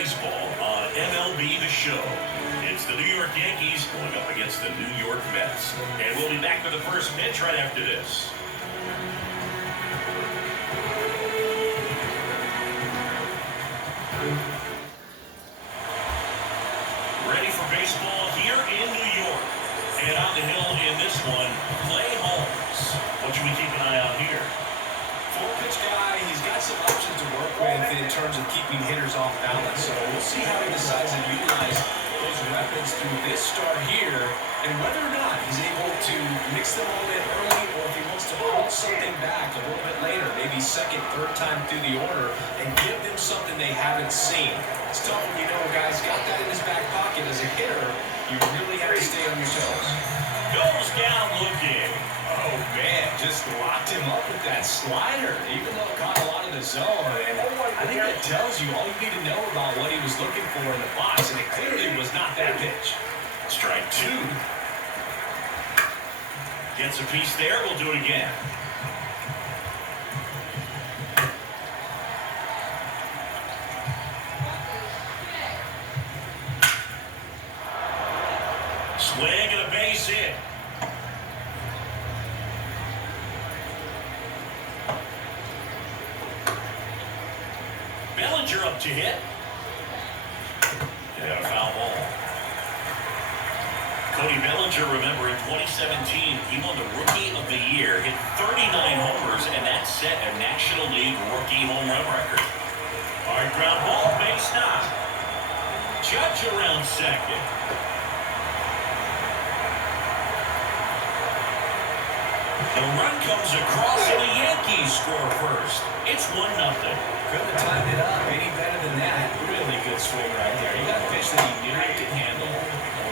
baseball on MLB The Show. It's the New York Yankees going up against the New York Mets. And we'll be back with the first pitch right after this. Ready for baseball here in New York. And on the hill in this one, Clay Holmes. What should we keep an eye on here? Four-pitch guy, he's got some options to work with in terms of keeping hitters off balance. So we'll see how he decides to utilize those weapons through this start here, and whether or not he's able to mix them all in early, or if he wants to pull something back a little bit later, maybe second, third time through the order, and give them something they haven't seen. It's tough when you know a guy's got that in his back pocket. As a hitter, you really have to stay on your toes. Goes down looking. Oh, man, just locked him up with that slider, even though it caught a lot of the zone. And I think that tells you all you need to know about what he was looking for in the box, and it clearly was not that pitch. Strike two. Gets a piece there. We'll do it again. Swing and a base hit. Bellinger up to hit. And a foul ball. Cody Bellinger, remember, in 2017, he won the Rookie of the Year, hit 39 homers, and that set a National League rookie home run record. Hard ground ball, base knock. Judge around second. The run comes across, and the Yankees score first. It's 1-0. Couldn't have timed it up any better than that. Really good swing right there. He got a pitch that he knew he could handle,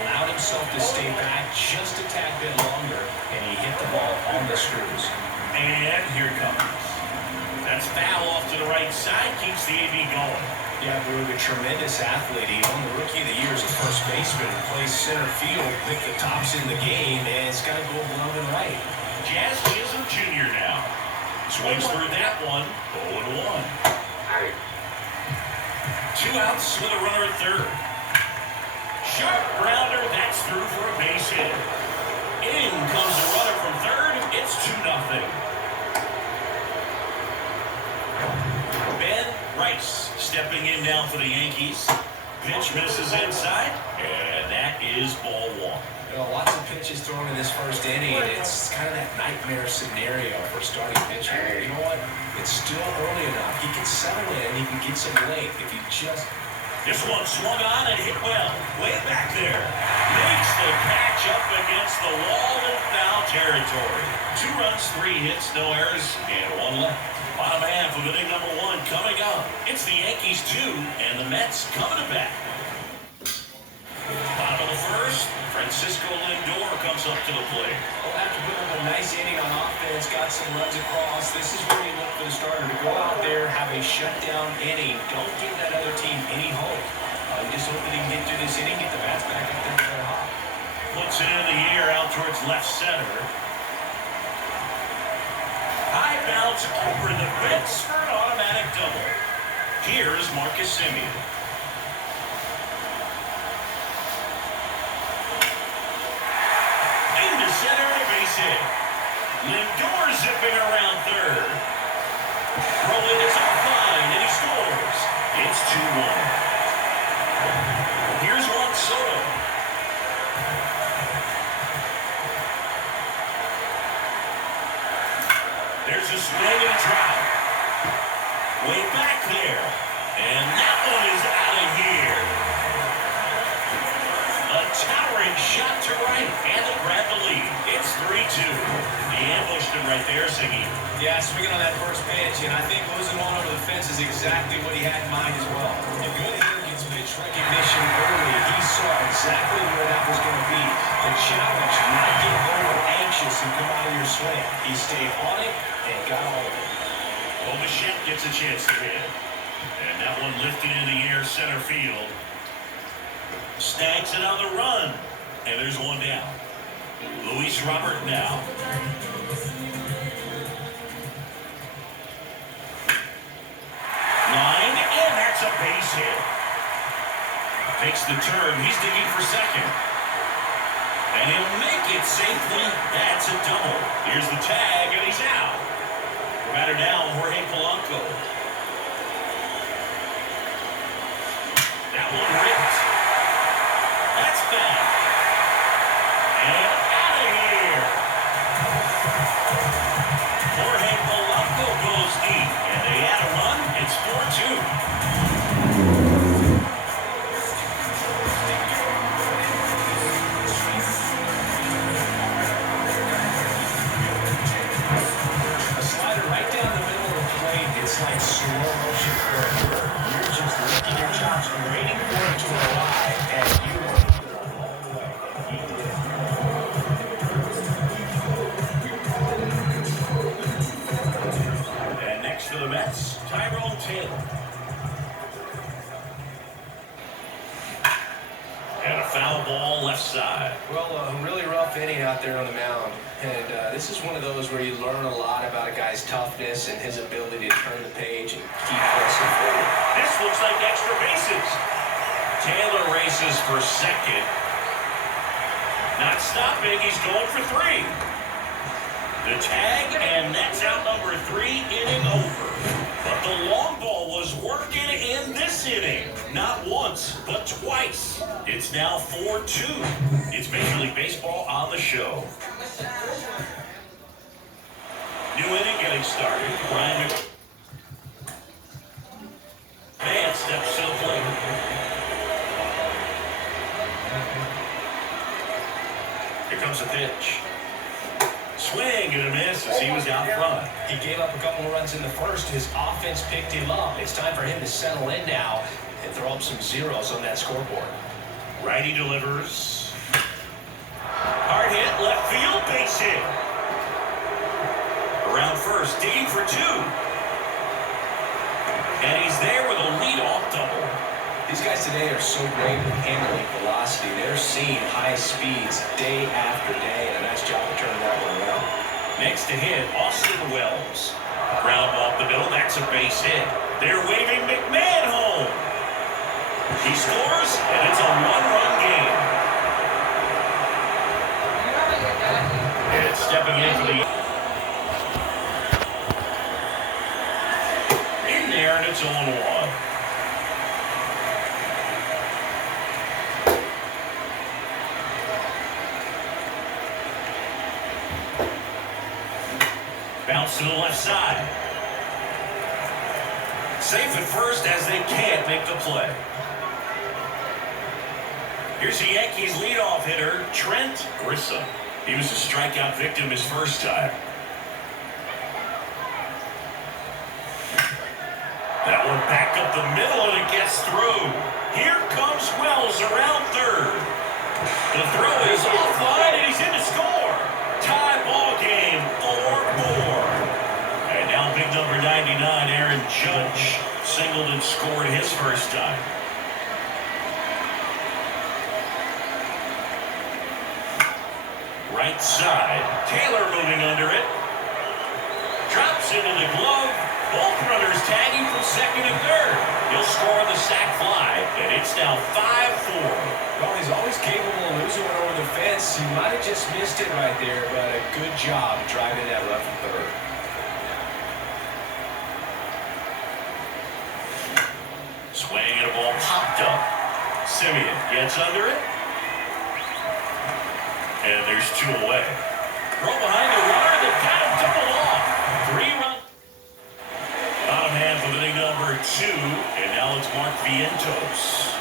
allowed himself to stay back just a tad bit longer, and he hit the ball on the screws. And here it comes. That's foul off to the right side, keeps the AB going. Yeah, Brug, a tremendous athlete. He won the Rookie of the Year as a first baseman, plays center field, picked the tops in the game, and it's got to go glove and right. Jazz Chisholm Jr. now. Swings through that one, 0-1. 2 outs with a runner at third. Sharp grounder, that's through for a base hit. In comes the runner from third, it's 2-0. Ben Rice stepping in now for the Yankees. Pitch misses inside, and that is ball one. You know, lots of pitches thrown in this first inning, and it's kind of that nightmare scenario for starting pitcher. But you know what? It's still early enough. He can settle in. He can get some length if he just... This one swung on and hit well. Way back there. Makes the catch up against the wall in foul territory. 2 runs, 3 hits, no errors, and 1 left. Bottom half of inning number 1 coming up. It's the Yankees 2 and the Mets coming to bat. Bottom of the first, Francisco Lindor comes up to the plate. Well, after putting up a nice inning on offense, got some runs across, this is where you look for the starter to go out there, have a shutdown inning. Don't give that other team any hope. You just hope that he can get through this inning, get the bats back up there red hot. Puts it in the air out towards left center. High bounce over the fence for an automatic double. Here's Marcus Semien. Into center and a base hit. Lindor zipping around third. Rolling is offline and he scores. It's 2-1. Here's Juan Soto. There's a swing and a drive. Way back there. And that one is out of here. A towering shot to right, and they grab the lead. It's 3-2. They ambushed him right there, Ziggy. Yeah, swinging on that first pitch, and I think losing one over the fence is exactly what he had in mind as well. A good hitter gets pitch recognition early. He saw exactly where that was going to be. The challenge, not get over anxious and come out of your swing. He stayed on it and got all of it. Well, Bichette gets a chance to hit. And that one lifted in the air center field. Snags it on the run. And there's one down. Luis Robert now. Line, and that's a base hit. Takes the turn. He's digging for second. And he'll make it safely. That's a double. Here's the tag, and he's out. Batter down, Jorge Polanco. That one ripped. That's back. And out of here. Jorge Polanco goes deep. And they add a run. It's 4-2. Like slow motion for a bird. You're just licking your chops, waiting for it to arrive, and you are all the way. And next for the Mets, Tyrone Taylor. And a foul ball left side. Well, a really rough inning out there on the mound. And this is one of those where you learn a lot about a guy's toughness and his ability to turn the page and keep pressing forward. This looks like extra bases. Taylor races for second. Not stopping. He's going for three. The tag, and that's out number 3, inning over. But the long ball was working in this inning. Not once, but twice. It's now 4-2. It's Major League Baseball on the show. New inning getting started. Ryan McMahon steps to the plate. Here comes a pitch. Swing and a miss as he was out front. He gave up a couple of runs in the first. His offense picked him up. It's time for him to settle in now and throw up some zeros on that scoreboard. Righty delivers. Hard hit, left field, base hit. Around first, digging for 2. And he's there with a leadoff double. These guys today are so great with handling velocity. They're seeing high speeds day after day, and a nice job of turning that one around. Next to hit, Austin Wells. Ground ball up the middle, that's a base hit. They're waving McMahon home. He scores, and it's a 1-run game. And stepping in for the... In there, and it's 0-1. Bounce to the left side. Safe at first as they can't make the play. Here's the Yankees leadoff hitter, Trent Grisham. He was a strikeout victim his first time. That one back up the middle and it gets through. Here comes Wells around third. The throw is offline and he's in to score. Tie ball game, 4-4. And now big number 99, Aaron Judge, singled and scored his first time. Right side, Taylor moving under it. Drops into the glove. Both runners tagging from second and third. He'll score the sac fly, and it's now 5-4. Well, he's always capable of losing one over the fence. He might have just missed it right there, but a good job driving that left and third. Swing and a ball popped up. Simeon gets under it. And there's 2 away. Throw behind the runner that got him doubled off. 3-run. Bottom half of inning number 2. And now it's Mark Vientos.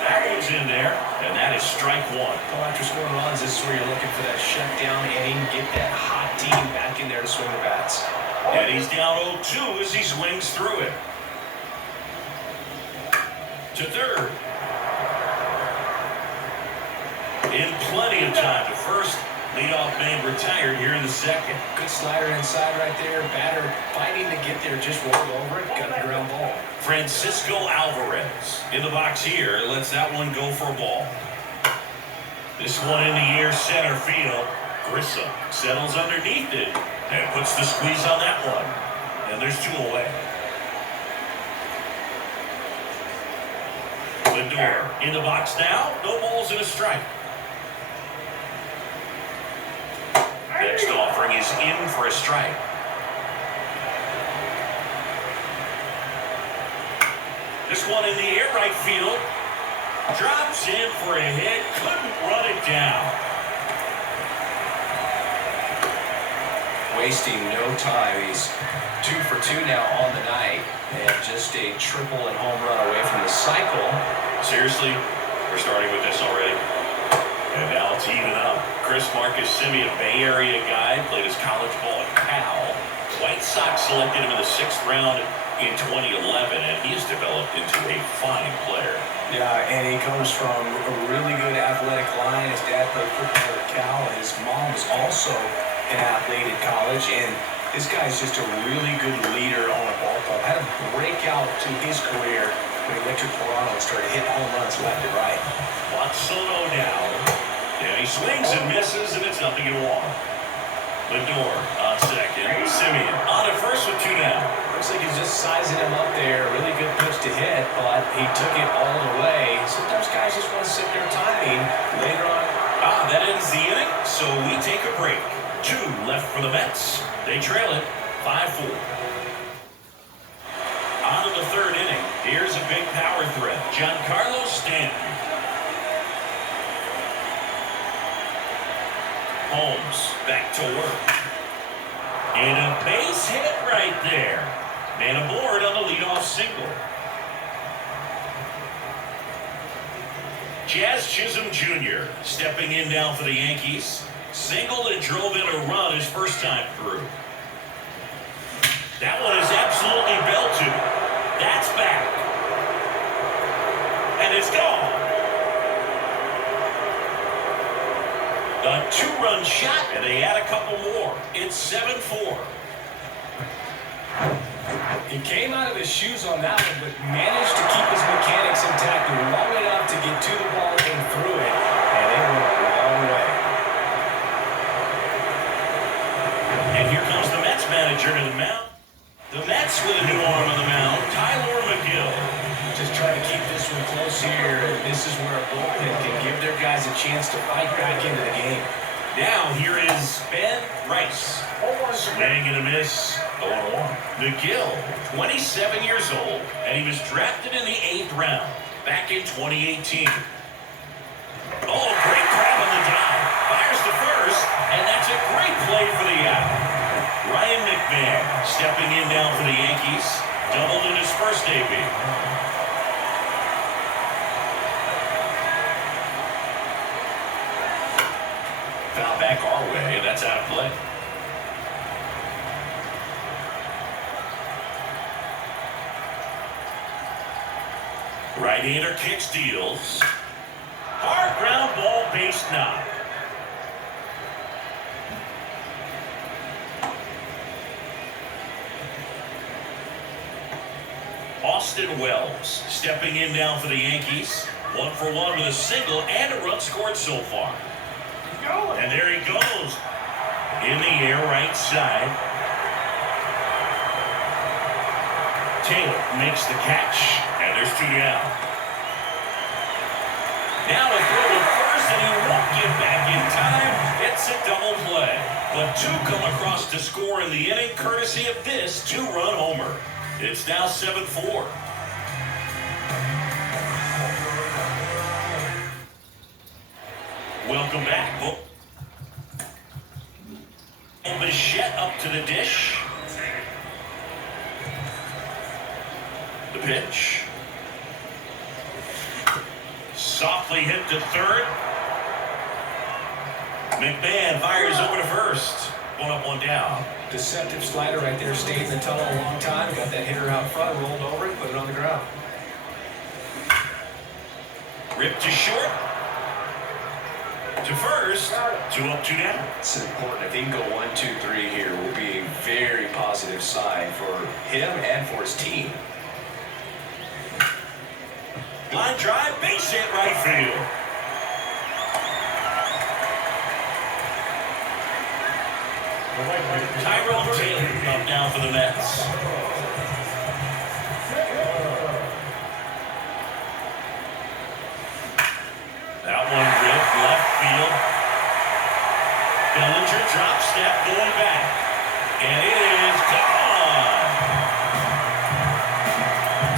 That one's in there, and that is strike 1. Well, after scoring runs, this is where you're looking for that shutdown inning, get that hot team back in there to swing the bats. And he's down 0-2 as he swings through it. To third. In plenty of time to first. Leadoff man retired here in the second. Good slider inside right there. Batter fighting to get there, just rolled over it, got a ground ball. Francisco Alvarez in the box here. Lets that one go for a ball. This one in the air center field. Grisham settles underneath it and puts the squeeze on that one. And there's 2 away. The Lindor in the box now. No balls and a strike. Next offering is in for a strike. This one in the air, right field. Drops in for a hit. Couldn't run it down. Wasting no time. He's 2 for 2 now on the night. And just a triple and home run away from the cycle. Seriously, we're starting with this already. And now it's even up. Chris Marcus Semien, a Bay Area guy, played his college ball at Cal. White Sox selected him in the 6th round in 2011, and he's developed into a fine player. Yeah, and he comes from a really good athletic line. His dad played football at Cal, and his mom was also an athlete at college. And this guy's just a really good leader on a ball club. Had a breakout to his career when he went to Toronto and started hitting home runs left and right. Watsono now. And he swings and misses, and it's 0-1. Lindor on second. Semien on at first with 2 down. Looks like he's just sizing him up there. Really good pitch to hit, but he took it all the way. Sometimes guys just want to sit there timing later on. That ends the inning, so we take a break. 2 left for the Mets. They trail it 5-4. On to the 3rd inning. Here's a big power threat. Giancarlo Stanton. Holmes back to work. And a base hit right there. Man aboard on the leadoff single. Jazz Chisholm Jr. stepping in now for the Yankees. Singled and drove in a run his first time through. That one is absolutely belted. That's back. And it's gone. A 2-run shot, and they add a couple more. It's 7-4. He came out of his shoes on that one, but managed to keep his mechanics intact long enough to get to the ball and through it, and it went a long way. And here comes the Mets manager to the mound. The Mets with a new arm on the mound, Tyler McGill. Just trying to keep this one close here. This is where a bullpen can give their guys a chance to fight back into the game. Now here is Ben Rice. Swing and a miss. 0-1. McGill, 27 years old, and he was drafted in the 8th round back in 2018. Oh, great grab on the dive. Fires to first, and that's a great play for the out. Ryan McMahon stepping in now for the Yankees. Doubled in his first debut. Foul back our way, and that's out of play. Right-hander kicks, deals. Hard ground ball, base knock. Austin Wells stepping in now for the Yankees. 1 for 1 with a single and a run scored so far. And there he goes. In the air, right side. Taylor makes the catch, and there's 2 down. Now to throw to first, and he won't get back in time. It's a double play. But 2 come across to score in the inning, courtesy of this 2-run homer. It's now 7-4. Welcome back. Bichette up to the dish. The pitch. Softly hit to third. McMahon fires over to first. 1 up, 1 down. Deceptive slider right there. Stayed in the tunnel a long time. Got that hitter out front, rolled over it, put it on the ground. Ripped to short. To first. 2 up, 2 down. It's important. If he can go 1, 2, 3 here, will be a very positive sign for him and for his team. Line drive, base hit, right field. Tyrone Taylor up now for the Mets. field. Bellinger drop step going back. And it is gone.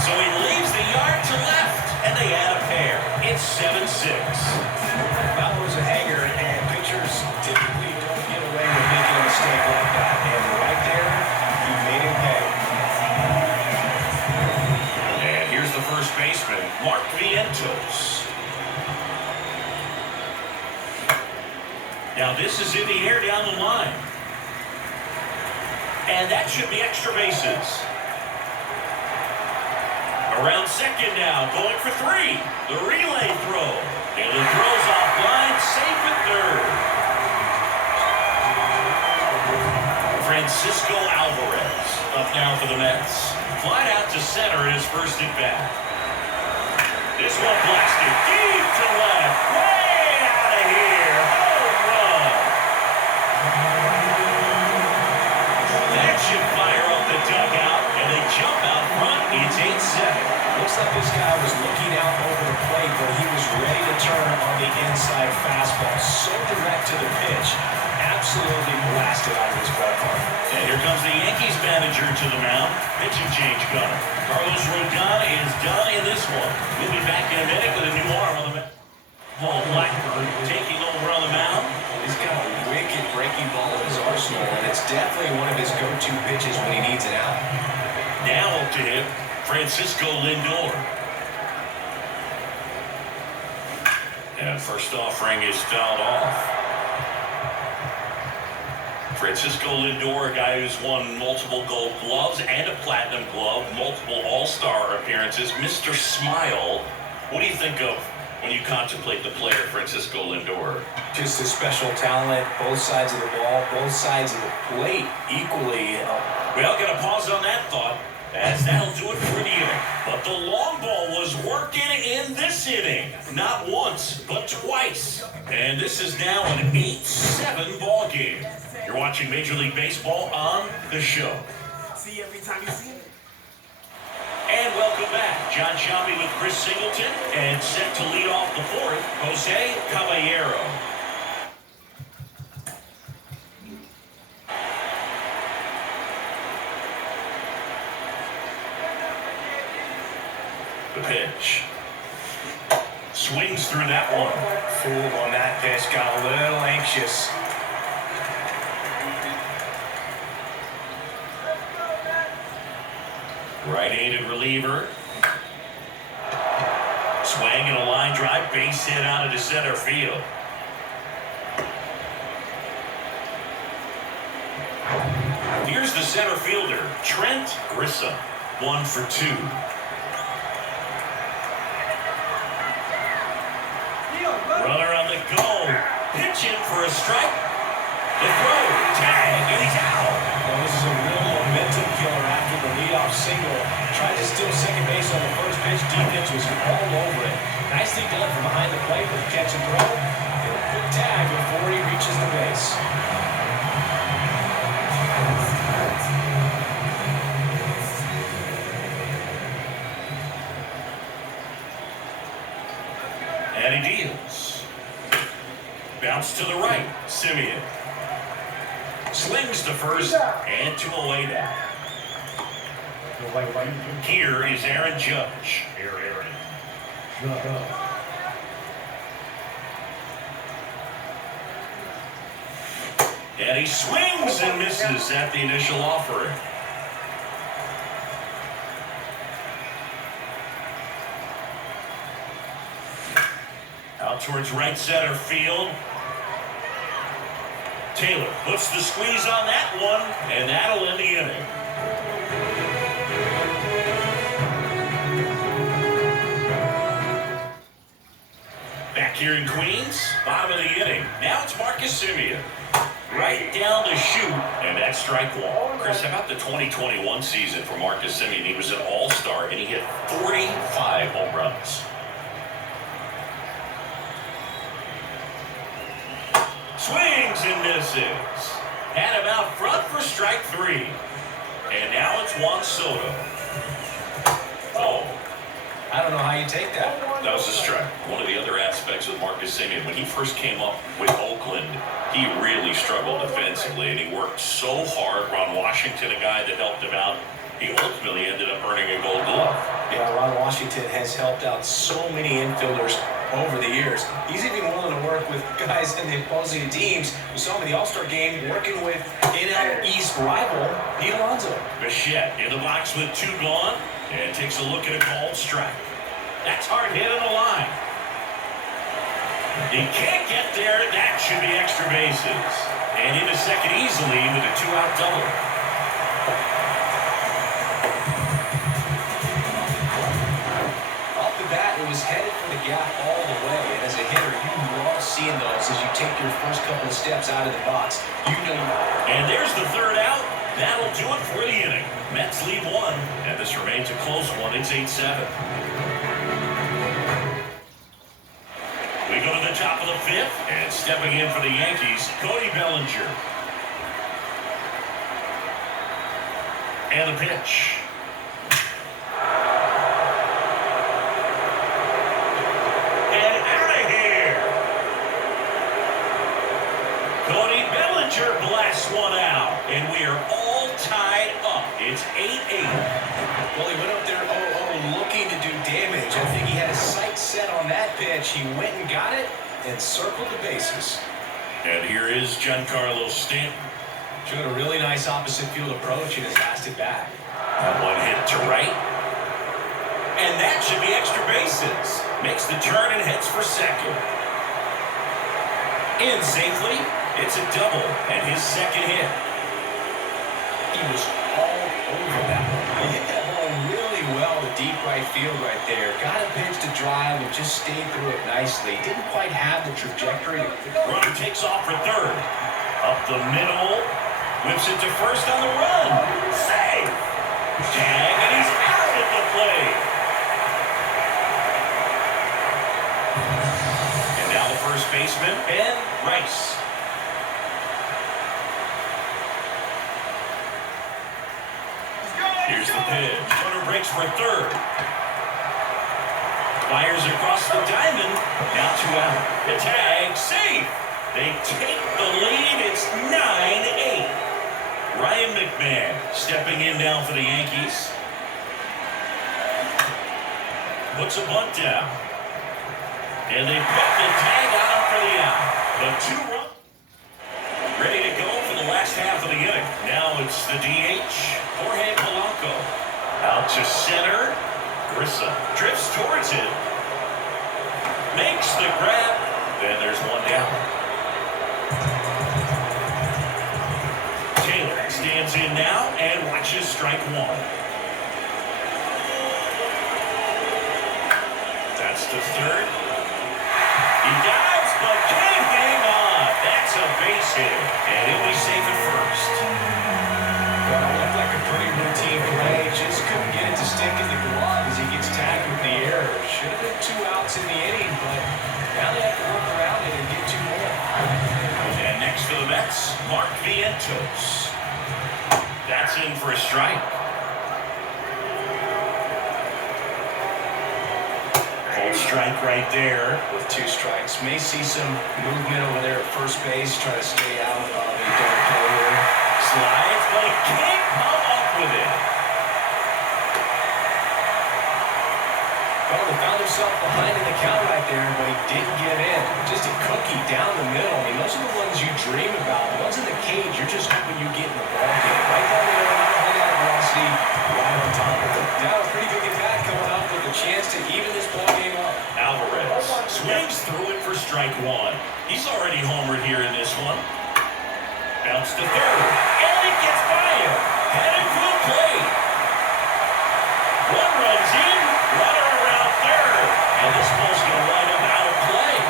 So he leaves the yard to left, and they add a pair. It's 7-6. That was a hanger, and pitchers typically don't get away with making a mistake like that. And right there, he made him pay. And here's the first baseman, Mark Vientos. Now this is in the air down the line. And that should be extra bases. Around second now, going for three. The relay throw. And it throws off line, safe at third. Francisco Alvarez up now for the Mets. Flied out to center in his first at bat. This one blasted deep to left. Way out of here. Home run. That should fire up the dugout, and they jump out front. It's 8-7. Looks like this guy was looking out over the plate, but he was ready to turn on the inside fastball. So direct to the pitch. Absolutely blasted out of his ballpark. And here comes the Yankees manager to the mound. Pitching change gunner. Carlos Rodon is done in this one. We'll be back in a minute with a new arm on the mound. Paul Blackburn taking over on the mound. He's got a wicked breaking ball in his arsenal, and it's definitely one of his go-to pitches when he needs an out. Now up to him, Francisco Lindor. And first offering is fouled off. Francisco Lindor, a guy who's won multiple gold gloves and a platinum glove, multiple all-star appearances. Mr. Smile, what do you think of when you contemplate the player Francisco Lindor? Just a special talent, both sides of the ball, both sides of the plate equally. Well, gonna pause on that thought, as that'll do it for the inning. But the long ball was working in this inning. Not once, but twice. And this is now an 8-7 ball game. You're watching Major League Baseball on The Show. See every time you see it. And welcome back. John Shelby with Chris Singleton. And set to lead off the fourth, Jose Caballero. The pitch. Swings through that one. Fooled on that pitch, got a little anxious. Right-handed reliever. Swing and a line drive, base hit out into center field. Here's the center fielder, Trent Grisham, 1 for 2. Runner on the go. Pitch in for a strike. The throw, tag, and he's out. Well, this is a real momentum killer after the leadoff single. Tried to steal second base on the first pitch. Defense was all over it. Nicely done from behind the plate with catch and throw. And a quick tag before he reaches the base. And he deals. Bounce to the right. Simeon. Slings to first and to a way down. Here is Aaron Judge. And he swings and misses at the initial offering. Out towards right center field. Taylor puts the squeeze on that one, and that'll end the inning. Back here in Queens, bottom of the inning. Now it's Marcus Simeon. Right down the chute, and that's strike one. Chris, how about the 2021 season for Marcus Simeon? He was an all-star, and he hit 45 home runs. Swings and misses. Had him out front for strike 3. And now it's Juan Soto. Oh, I don't know how you take that. That was a strike. One of the other aspects with Marcus Semien, when he first came up with Oakland, he really struggled defensively, and he worked so hard. Ron Washington, a guy that helped him out, he ultimately ended up earning a Gold Glove. Yeah, Ron Washington has helped out so many infielders over the years. He's even willing to work with guys in the opposing teams. We saw him in the All-Star game working with NL East rival Pete Alonso. Bichette in the box with 2 gone, and takes a look at a called strike. That's hard hit on the line. He can't get there. That should be extra bases. And into second easily with a 2-out double. Off the bat, it was headed for the gap all the way. And as a hitter, you love seeing those as you take your first couple of steps out of the box. You know. And there's the 3rd out. That'll do it for the inning. Mets lead 1, and this remains a close one. It's 8-7. We go to the top of the 5th, and stepping in for the Yankees, Cody Bellinger. And the pitch. And out of here. Cody Bellinger blasts one out, and we are all tied up. It's 8-8. Well, he went up there 0-0 looking to do damage. I think he had his sights set on that pitch. He went and got it and circled the bases. And here is Giancarlo Stanton. Showed a really nice opposite field approach in his last at bat. One hit to right. And that should be extra bases. Makes the turn and heads for second. In safely, it's a double and his second hit. He was all over that one. He hit that ball really well to deep right field right there. Got a pitch to drive and just stayed through it nicely. Didn't quite have the trajectory. Runner takes off for third. Up the middle. Whips it to first on the run. Save. Tag, and he's out at the plate. And now the first baseman, Ben Rice. Here's the pitch. Runner breaks for third. Fires across the diamond. Now 2 out. The tag, safe. They take the lead. It's 9-8. Ryan McMahon stepping in now for the Yankees. Puts a bunt down. And they put the tag on for the out. The 2-run. Ready to go for the last half of the inning. Now it's the DH, Jorge Polanco. Out to center. Grissom drifts towards it. Makes the grab. Then there's one down. Taylor stands in now and watches strike 1. That's the third. He dives, but can't hang on. That's a base hit, and he'll be safe at first. Well, it looked like a pretty routine play. Just couldn't get it to stick in the glove as he gets tagged with the error. Should have been 2 outs in the inning, but now they have to work around it and get 2 more. And next for the Mets, Mark Vientos. That's in for a strike. Cold strike right there. With 2 strikes. May see some movement over there at first base. Try to stay out of the double play here. Slides, but he can't come up with it. Well, he found himself behind in the count right there, but he didn't get in. Just a cookie down the middle. I mean, those are the ones you dream about. The ones in the cage, you're just hoping you get in the ball game. Right down the middle, not holding out velocity, right on top of it. Now a pretty big at bat coming up with a chance to even this ball game up. Alvarez swings through it for strike 1. He's already homered here in this one. Bounce to third, and it gets by him. Headed for the plate. One runs in, runner around third, and this ball's going to wind up out of play.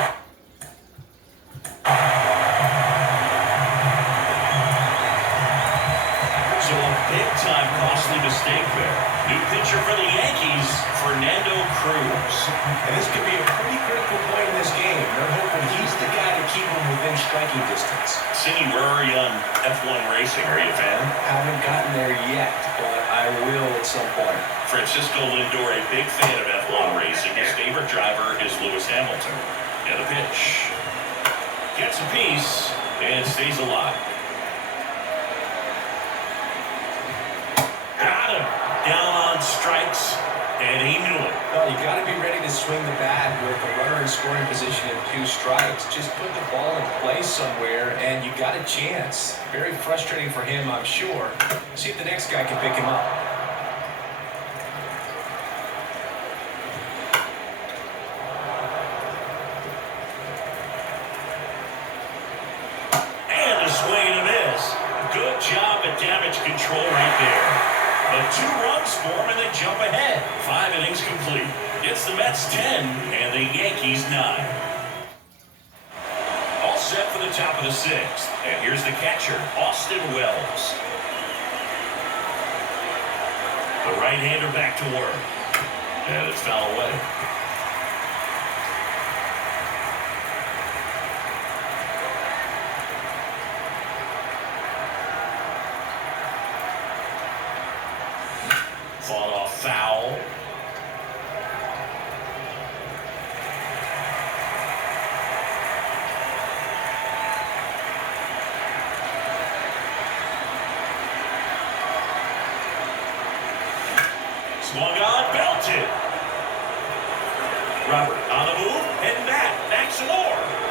So a big-time costly mistake there. New pitcher for the Yankees, Fernando Cruz. And this could be a pretty critical point in this game. They're hoping he's the guy to keep them within striking distance. Citi, where are you on F1 racing? Are you a fan? Haven't gotten there yet, but I will at some point. Francisco Lindor, a big fan of F1 racing. His favorite driver is Lewis Hamilton. And a pitch. Gets a piece and stays alive. Got him. Down on strikes, and he knew it. Well, you got to be ready to swing the bat with a runner in scoring position and 2 strikes. Just put the ball in place somewhere, and you got a chance. Very frustrating for him, I'm sure. See if the next guy can pick him up. And a swing and a miss. Good job at damage control right there. But 2 runs for him and they jump ahead. 5 innings complete. It's the Mets 10 and the Yankees 9. All set for the top of the 6th. And here's the catcher, Austin Wells. The right-hander back to work. And it's foul away. Fought off foul. Swung on, belted. Robert on the move, heading back some more.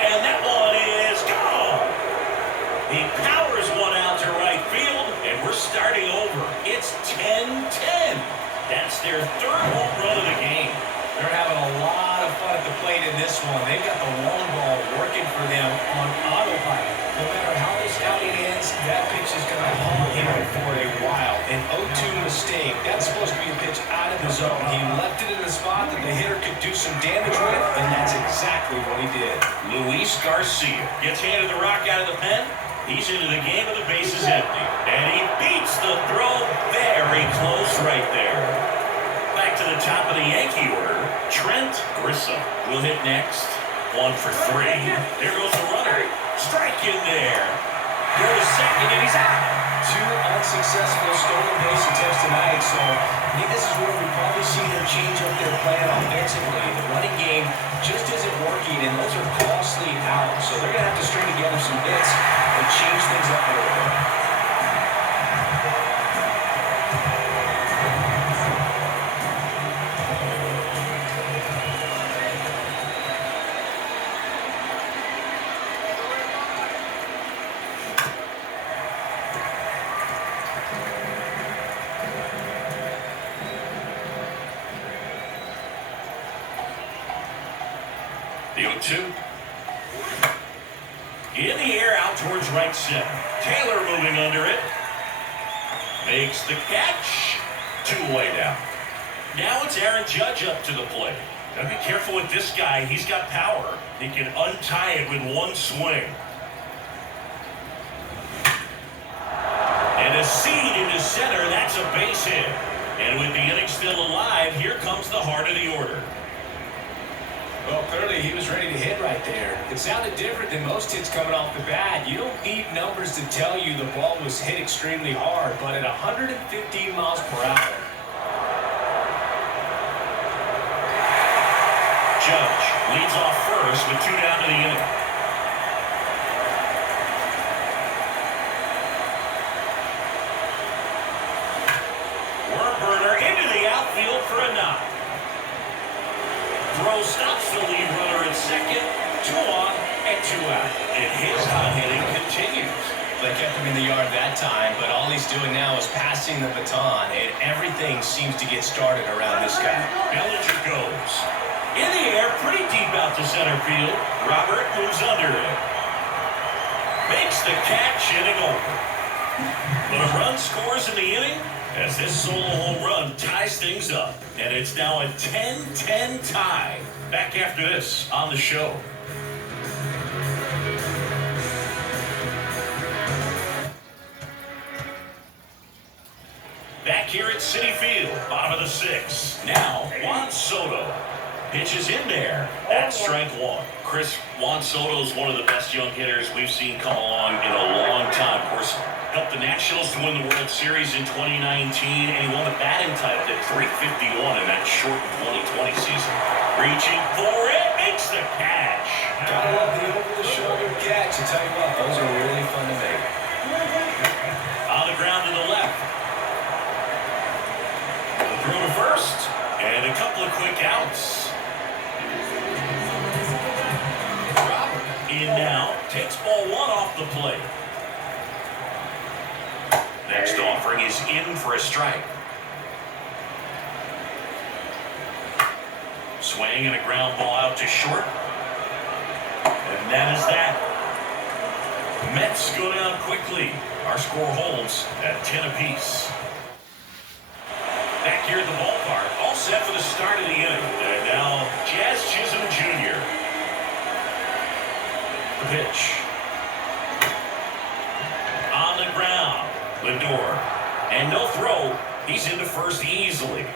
And that one is gone. He powers one out to right field, and we're starting over. It's 10-10. That's their 3rd home run of the game. They're having a lot of fun at the plate in this one. They've got the long ball working for them on autopilot. No matter how this outing ends, that pitch is going to haunt him for a while. An 0-2 mistake. That's supposed to be a pitch out of the zone. He left it in the spot that the hitter could do some damage with, and that's exactly what he did. Luis Garcia gets handed the rock out of the pen. He's into the game with the bases empty. And he beats the throw very close right there. Back to the top of the Yankee order. Trent Grissom will hit next. 1 for 3. There goes the runner. Strike in there. Goes second and he's out. 2 unsuccessful stolen base attempts tonight, so I think this is where we probably see them change up their plan offensively. The running game just isn't working, and those are costly outs, so they're going to have to string together some hits and change things up a little bit. The 0-2. In the air out towards right center. Taylor moving under it. Makes the catch. 2 away now. Now it's Aaron Judge up to the plate. Gotta be careful with this guy. He's got power. He can untie it with 1 swing. And a seed into center. That's a base hit. And with the inning still alive, here comes the heart of the order. Well, clearly he was ready to hit right there. It sounded different than most hits coming off the bat. You don't need numbers to tell you the ball was hit extremely hard, but at 115 miles per hour. Judge leads off first with 2 down to the inning. Worm burner into the outfield for a knock. Throw stops the lead runner at second. 2 on and 2 out. And his hot hitting continues. They kept him in the yard that time, but all he's doing now is passing the baton, and everything seems to get started around this guy. Bellinger goes. In the air, pretty deep out to center field. Robert moves under it. Makes the catch, inning over. But a run scores in the inning as this solo home run ties things up. And it's now a 10-10 tie. Back after this on the show. Back back here at Citi Field, bottom of the sixth. Now, Juan Soto pitches in there at strike one. Chris, Juan Soto is one of the best young hitters we've seen come along in a long time. Of course, helped the Nationals to win the World Series in 2019, and he won the batting title at .351 in that short 2020 season. Reaching for it, makes the catch. Gotta love the over-the-shoulder catch. I tell you what, those are really fun to make. On the ground to the left. Through to first, and a couple of quick outs. In now, takes ball one off the plate. Next offering is in for a strike. Swing and a ground ball out to short. And that is that. Mets go down quickly. Our score holds at 10 apiece. Back here at the ballpark, all set for the start of the inning. And now, Jazz Chisholm Jr. The pitch. On the ground, Lindor. And no throw. He's into first easily.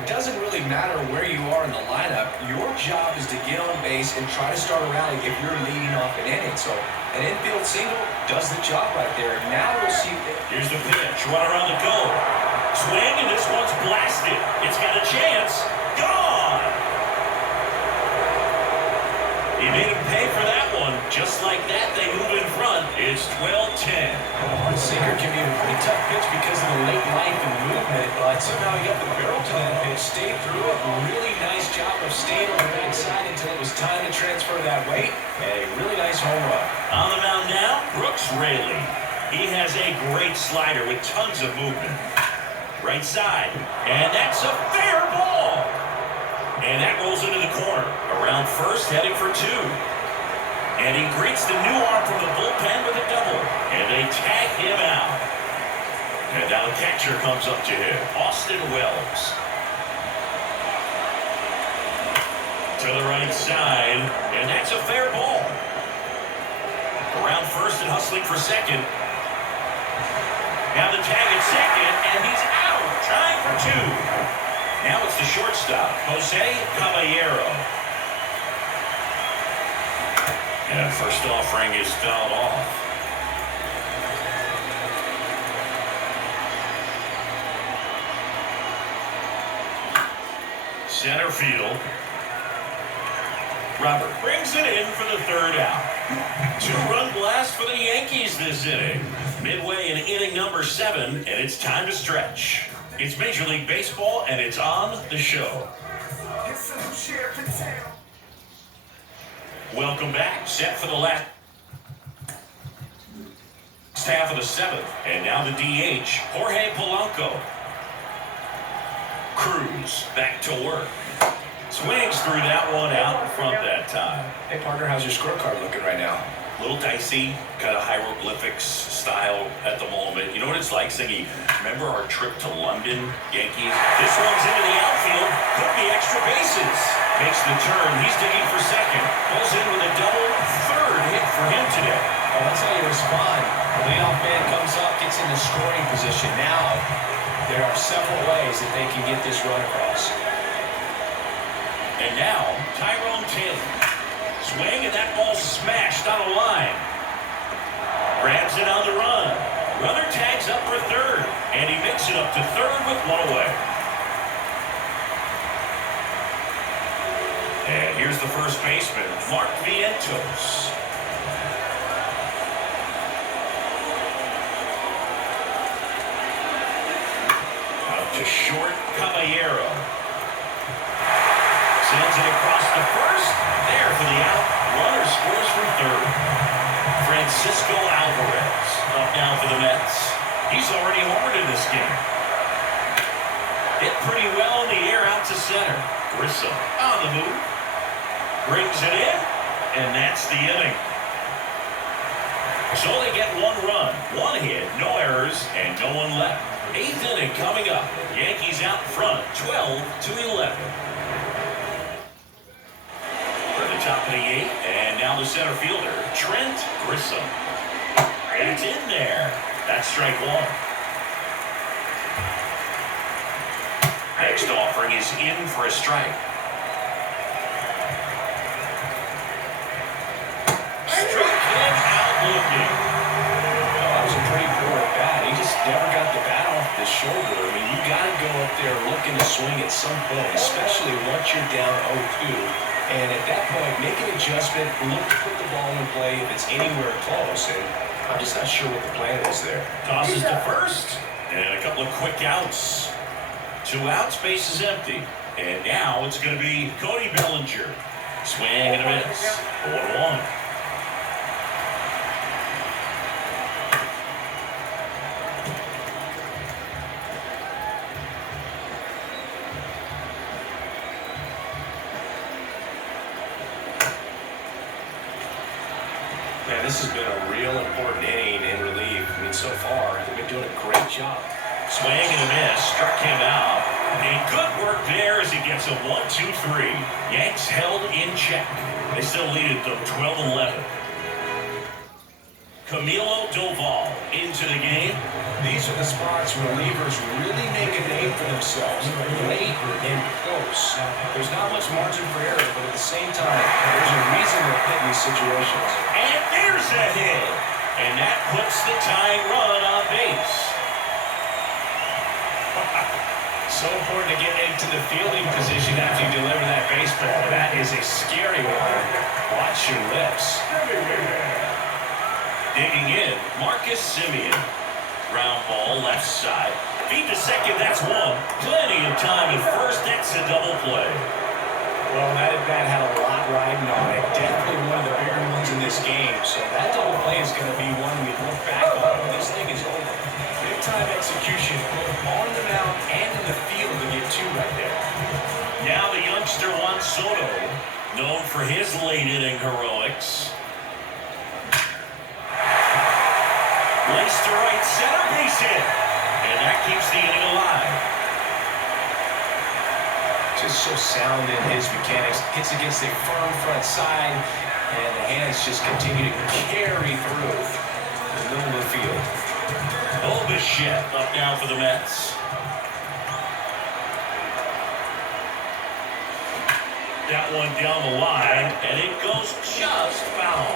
It doesn't really matter where you are in the lineup. Your job is to get on base and try to start a rally if you're leading off an inning. So an infield single does the job right there. Now we'll see. Here's the pitch. Runner on the go. Swing, and this one's blasted. It's got a chance. Gone! He made him pay for that one. Just like that, they move in front. It's 12-10. Hard sinker can be a pretty tough pitch because of the late life and movement, but somehow he got the barrel to that pitch, stayed through it. Really nice job of staying on the backside until it was time to transfer that weight. And a really nice home run. On the mound now, Brooks Raley. He has a great slider with tons of movement. Right side, and that's a fair ball. And that rolls into the corner. Around first, heading for two. And he greets the new arm from the bullpen with a double. And they tag him out. And now the catcher comes up to him, Austin Wells. To the right side, and that's a fair ball. Around first and hustling for second. Now the tag at second, and he's out, trying for two. Now it's the shortstop, Jose Caballero. And first offering is fouled off. Center field. Robert brings it in for the third out. Two-run blast for the Yankees this inning. Midway in inning number 7, and it's time to stretch. It's Major League Baseball, and it's on the show. Welcome back. Set for the last half of the 7th. And now the DH, Jorge Polanco. Cruz back to work. Swings through that one out in front that time. Hey, partner, how's your scorecard looking right now? A little dicey, kind of hieroglyphics style at the moment. You know what it's like, Singy? Remember our trip to London, Yankees? This one's into the outfield. Could be extra bases. Makes the turn. He's digging for second. Pulls in with a double. Third hit for him today. Oh, that's how you respond. The leadoff man comes up, gets in the scoring position. Now, there are several ways that they can get this run across. And now, Tyrone Taylor. Swing, and that ball smashed on a line. Grabs it on the run. Runner tags up for third, and he makes it up to third with one away. And here's the first baseman, Mark Vientos. Out to short, Caballero. Sends it across the first. There for the out. Runner scores from third. Francisco Alvarez up now for the Mets. He's already homered in this game. Hit pretty well in the air out to center. Grissom on the move. Brings it in. And that's the inning. So they get one run, one hit, no errors, and no one left. 8th inning coming up. Yankees out front, 12-11. Top of the 8th, and now the center fielder, Trent Grissom. It's in there. That's strike one. Next offering is in for a strike. Struck him out looking. That was a pretty poor at bat. He just never got the bat off the shoulder. I mean, you got to go up there looking to swing at some point, especially once you're down 0-2. And at that point, make an adjustment, look to put the ball in play if it's anywhere close. And I'm just not sure what the plan is there. Tosses to first, and a couple of quick outs. 2 outs, base is empty. And now it's going to be Cody Bellinger. Swing and a miss. 1-1. Man, this has been a real important inning in relief. I mean, so far, they've been doing a great job. Swing and a miss, struck him out. And good work there as he gets a 1-2-3. Yanks held in check. They still lead it though, 12-11. Camilo Doval into the game. These are the spots where relievers really make a name for themselves. Late and close. There's not much margin for error, but at the same time, there's a reason they're put in these situations. And there's a hit. And that puts the tying run on base. So important to get into the fielding position after you deliver that baseball. That is a scary one. Watch your lips. Digging in, Marcus Semien. Ground ball left side. Feed to second, that's one. Plenty of time at first. That's a double play. Well, that at bat had a lot riding on it. Definitely one of the bigger ones in this game. So that double play is going to be one we look back on when this thing is over. Big time execution, both on the mound and in the field to get 2 right there. Now the youngster Juan Soto, known for his late inning heroics. Lace to right center, base hit. And that keeps the inning alive. Just so sound in his mechanics. Hits against a firm front side, and the hands just continue to carry through the middle of the field. Bichette up now for the Mets. That one down the line, and it goes just foul.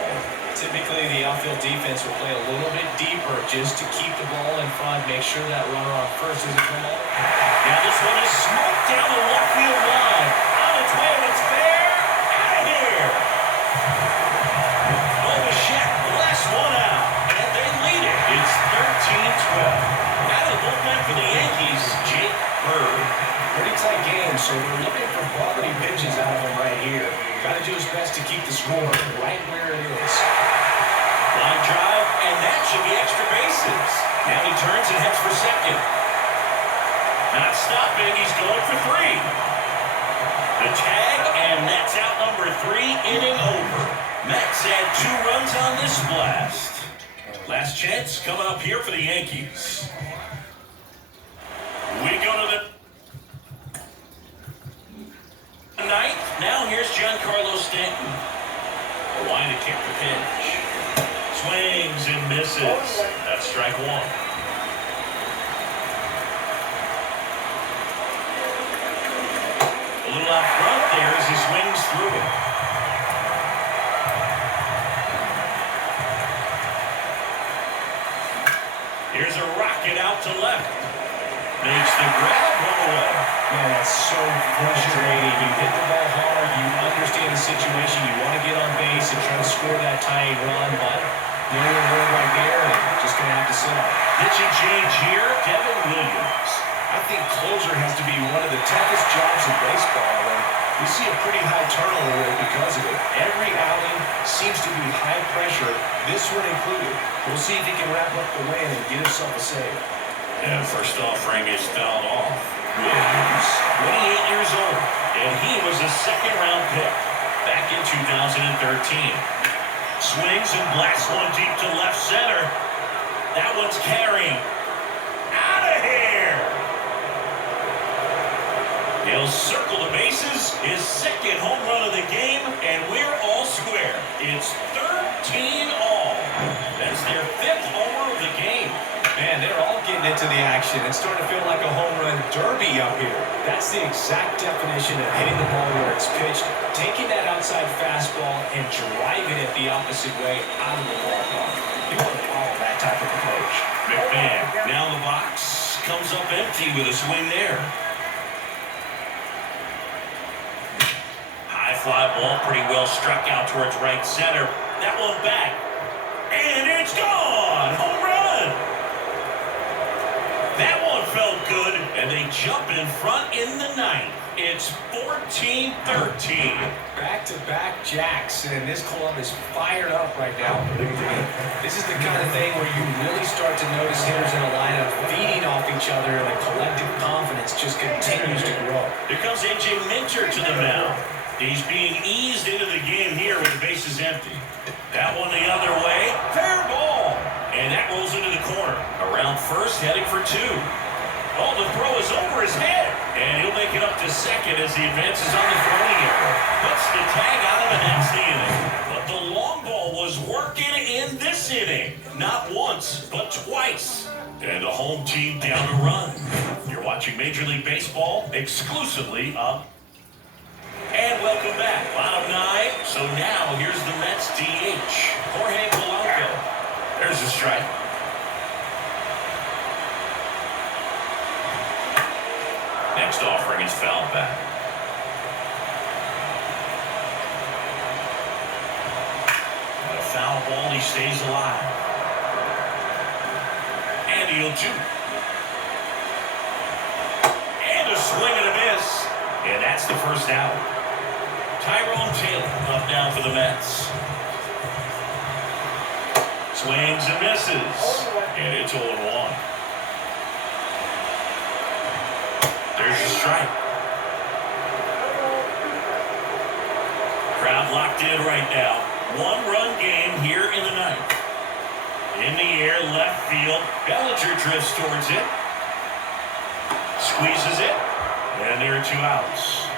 Typically, the outfield defense will play a little bit deeper just to keep the ball in front, make sure that runner on first isn't come up. Now this one is smoked down the left field line. On its way, and it's fair. Out of here. Bichette, last one out, and they lead it. It's 13-12. Out of the bullpen for the Yankees, Jake Bird. Pretty tight game, so we're looking for quality pitches out of him right here. Got to do his best to keep the score right where it is. Line drive, and that should be extra bases. Now he turns and heads for second. Not stopping, he's going for 3. The tag, and that's out number 3, inning over. Mets had 2 runs on this blast. Last chance coming up here for the Yankees. We go to the 9th. Now here's Giancarlo Stanton. A line to kick the pitch. Swings and misses. That's strike 1. A little out front there as he swings through it. Here's a rocket out to left. Makes the grab, 1 away. Man, that's so frustrating. You hit the ball hard, you understand the situation, you want to get on base and try to score that tying run, but no reward right there, and just going to have to sit up. Pitching change here, Devin Williams. I think closer has to be one of the toughest jobs in baseball, and we see a pretty high turnover rate because of it. Every outing seems to be high pressure, this one included. We'll see if he can wrap up the win and get himself a save. And first offering is fouled off. Williams, 28 years old, and he was a second-round pick back in 2013. Swings and blasts one deep to left center. That one's carrying. Out of here! He'll circle the bases, his second home run of the game, and we're all square. It's 13 all. That's their 5th homer of the game. Man, they're all all getting into the action. It's starting to feel like a home run derby up here. That's the exact definition of hitting the ball where it's pitched, taking that outside fastball and driving it the opposite way out of the ballpark. You want to follow that type of approach. McMahon now in the box, comes up empty with a swing there. High fly ball, pretty well struck out towards right center. That one back, and it's gone! Home run! That one felt good, and they jump in front in the ninth. It's 14-13. Back-to-back jacks, and this club is fired up right now. This is the kind of thing where you really start to notice hitters in a lineup feeding off each other, and the collective confidence just continues to grow. Here comes A.J. Minter to the mound. He's being eased into the game here with the bases empty. That one the other way. Fair ball. And that rolls into the corner. Around first, heading for two. Oh, the throw is over his head. And he'll make it up to second as he advances on the throwing error. Puts the tag on him, and that's the inning. But the long ball was working in this inning. Not once, but twice. And the home team down a run. You're watching Major League Baseball exclusively on. And welcome back. Bottom nine. So now here's the Mets DH, Jorge Polanco. There's a strike. Next offering is fouled back. On a foul ball, he stays alive. And he'll juke. And a swing and a miss. And that's the first out. Tyrone Taylor up now for the Mets. Swings and misses. And it's 0-1. There's a strike. Crowd locked in right now. One-run game here in the ninth. In the air, left field. Bellinger drifts towards it. Squeezes it. And there are two outs.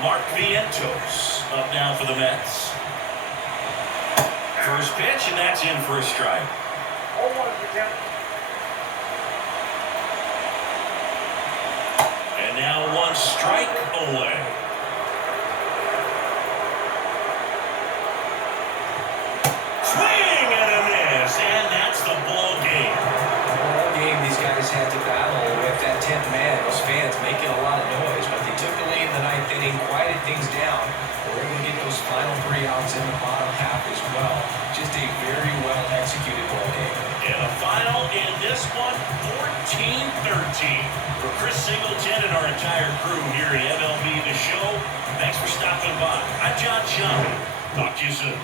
Mark Vientos up now for the Mets. First pitch, and that's in for a strike. And now one strike away. Swing and a miss, and that's the ball game. All game, these guys had to battle with that 10th man. Those fans making a lot of noise, but they took the lead in the ninth inning, quieted things down. They were able to get those final 3 outs in the bottom half as well. Just a very well executed ball game. And a final in this one, 14-13. For Chris Singleton and our entire crew here at MLB The Show, thanks for stopping by. I'm John Chung. Talk to you soon.